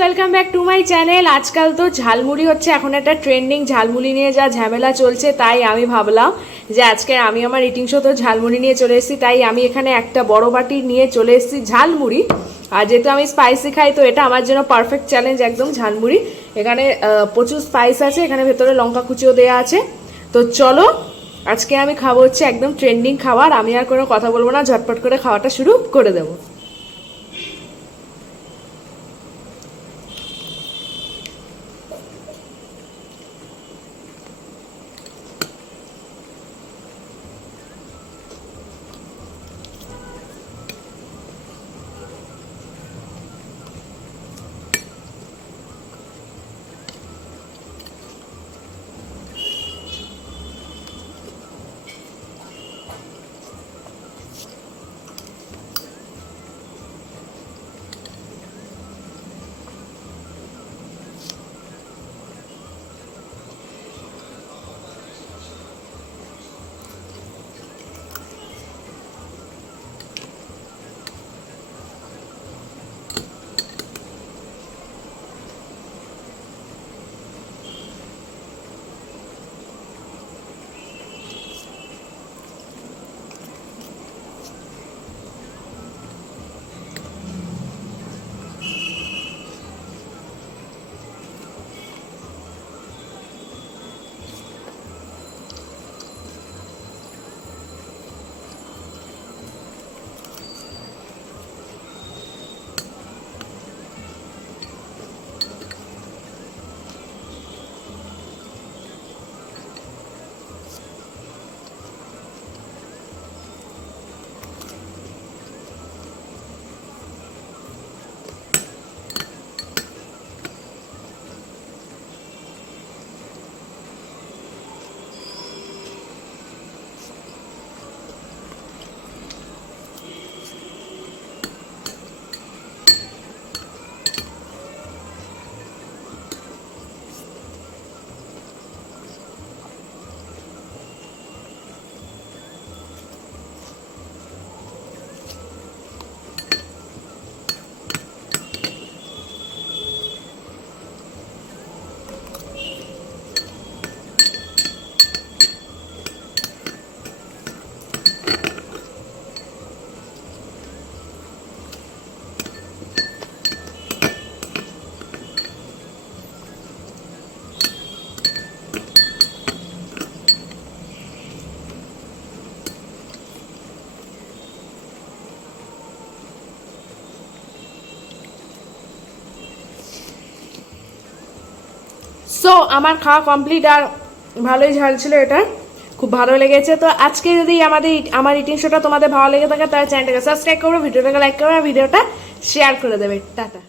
Welcome back to my channel. আজকাল তো ঝালমুড়ি হচ্ছে এখন একটা ট্রেন্ডিং, ঝালমুড়ি নিয়ে যা ঝামেলা চলছে, তাই আমি ভাবলাম যে আজকে আমি আমার ইটিং শো তো ঝালমুড়ি নিয়ে চলে এসেছি। তাই আমি এখানে একটা বড় বাটি নিয়ে চলে এসেছি ঝালমুড়ি। আর যেহেতু আমি স্পাইসি খাই, তো এটা আমার জন্য পারফেক্ট চ্যালেঞ্জ একদম ঝালমুড়ি। এখানে প্রচুর স্পাইস আছে, এখানে ভেতরে লঙ্কা কুচিও দেওয়া আছে। তো চলো আজকে আমি খাবো হচ্ছে একদম ট্রেন্ডিং খাবার। আমি আর কোনো কথা বলবো না, ঝটপট করে খাওয়াটা শুরু করে দেবো। সো আমার খাওয়া কমপ্লিট, আর ভালোই ঝাল ছিল, এটা খুব ভালো লেগেছে। তো আজকে যদি আমার ইটিং শোটা তোমাদের ভালো লেগে থাকে, তাহলে চ্যানেলটাকে সাবস্ক্রাইব করবে, ভিডিওটাকে লাইক করবে, আর ভিডিওটা শেয়ার করে দেবে। টাটা।